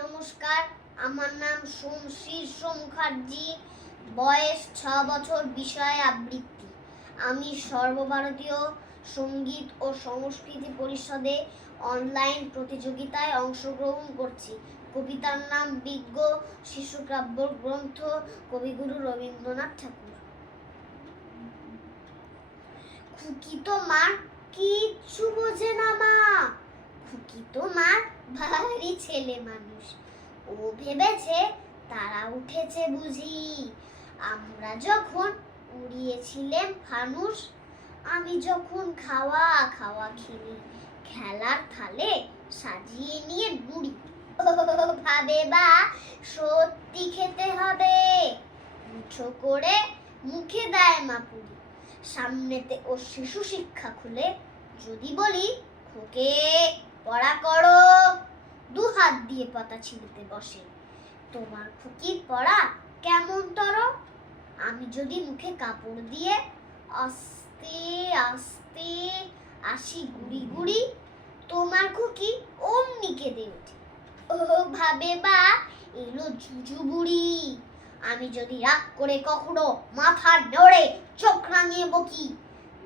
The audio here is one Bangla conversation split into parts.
নমস্কার, আমার নাম শীর্ষ মুখার্জি। বয়স 6 বছর। বিষয় আবৃত্তি। আমি সর্বভারতীয় সঙ্গীত ও সংস্কৃতি পরিষদে অনলাইন প্রতিযোগিতায় অংশগ্রহণ করছি। কবিতার নাম বিজ্ঞ শিশুকাব্য গ্রন্থ, কবিগুরু রবীন্দ্রনাথ ঠাকুর। খুকি তোমার কিচ্ছু বোঝে না মা। খুকি তোমার ভারী ছেলে মানুষ। ও ভেবেছে তারা উঠেছে বুঝি। আমরা যখন উড়িয়েছিলাম ফানুস, আমি যখন খাওয়া খেলি, খেলার থালে সাজিয়ে নিয়ে নুড়ি। ও ভাবে বা সত্যি খেতে হবে। মুঠো করে মুখে দেয় মা পুরি। সামনেতে ও শিশু শিক্ষা খুলে যদি বলি, খোকে পড়া করো, 2 হাত দিয়ে পাতা ছিঁড়তে বসে। তোমার খুকির পড়া কেমন তর? আমি যদি মুখে কাপড় দিয়ে আস্তে আস্তে আসি গুড়ি গুড়ি, তোমার খুকি অমনি কেঁদে ওঠে। ও ভাবে বা এলো জুজু বুড়ি। আমি যদি রাগ করে কখনো মাথা নড়ে চোখ রাঙিয়ে বকি,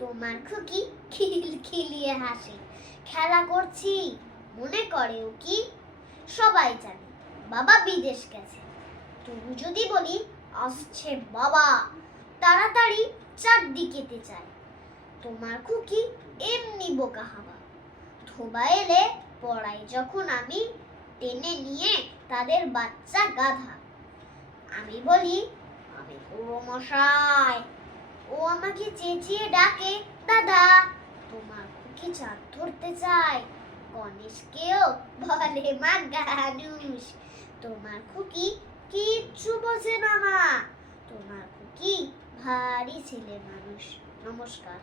তোমার খুকি খিলখিলিয়ে হাসে। খেলা করছি মনে করে ও কি? সবাই জানে বাবা বিদেশ গেছে। তবু যদি বলি আসছে বাবা, তাড়াতাড়ি চারদিকেতে চায়। তোমার খুকি এমনি বোকা হাবা। ধোবা এলে পড়াই যখন আমি, টেনে নিয়ে তাদের বাচ্চা গাধা। আমি বলি আমি পুরো মশাই। ও আমাকে চেঁচিয়ে ডাকে দাদা। তোমার খুকি চাঁদ ধরতে চায়, গণেশকেও বলে মা গানুষ। তোমার খুকি কিচ্ছু বোঝে না মা। তোমার খুকি ভারী ছেলে মানুষ। নমস্কার।